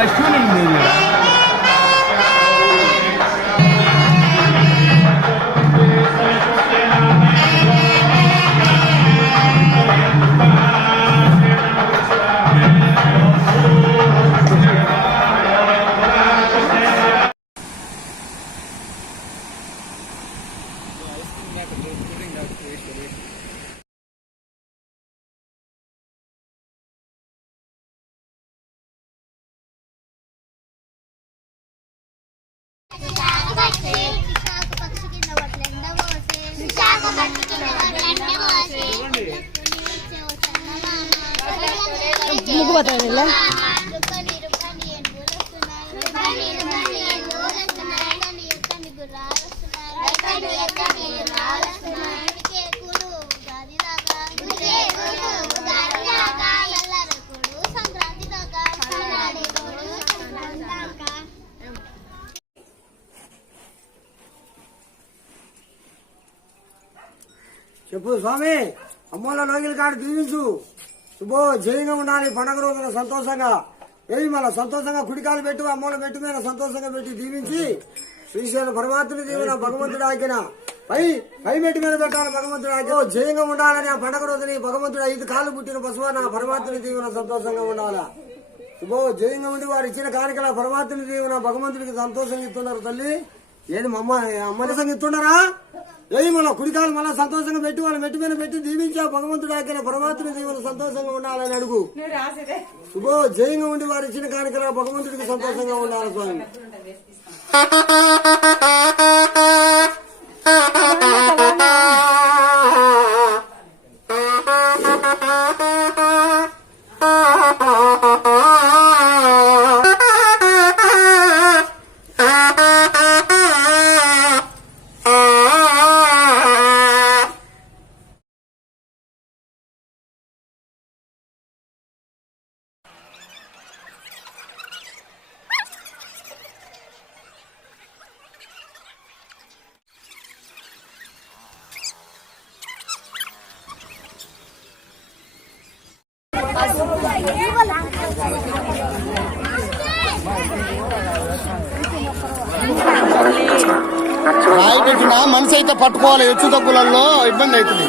by tuning the చల్లరకుడు Sankranti దాకా. చెప్పు స్వామి అమ్మోళ్ళ లోగిలి కాడు దీవించు శుభో జయంగా ఉండాలి పండగ రోజున సంతోషంగా. ఏది మన సంతోషంగా కుడికాలు పెట్టు అమ్మలు పెట్టు మీద సంతోషంగా పెట్టి దీవించి శ్రీశైల పరమాత్ముని దీవెన భగవంతుడు ఆగిన పై పై మెట్టు మీద పెట్టాలి భగవంతుడు ఆగిన జయంగా ఉండాలని ఆ పండగ రోజుని భగవంతుడు ఐదు కాళ్ళు పుట్టిన పశువు నా పరమాత్ముని దీవెన సంతోషంగా ఉండాలా? శుభో జయంగా ఉండి వారు ఇచ్చిన కానుకల పరమాత్ముని దీవెన భగవంతుడికి సంతోషంగా ఇస్తున్నారు తల్లి. ఏది మా అమ్మ అమ్మ ఇస్తున్నారా? ఏది మన కుడికాలు మళ్ళీ సంతోషంగా పెట్టి వాళ్ళ మెట్టు మీద పెట్టి దీవించా? భగవంతుడు ఆకిన పరమాత్ముని దీవెన సంతోషంగా ఉండాలని అడుగు. శుభో జయంగా ఉండి వారు ఇచ్చిన కానుకల భగవంతుడికి సంతోషంగా ఉండాలి స్వామి. రాయి పెట్టిన మనిషి అయితే పట్టుకోవాలి హెచ్చు తగ్గులలో ఇబ్బంది అవుతుంది.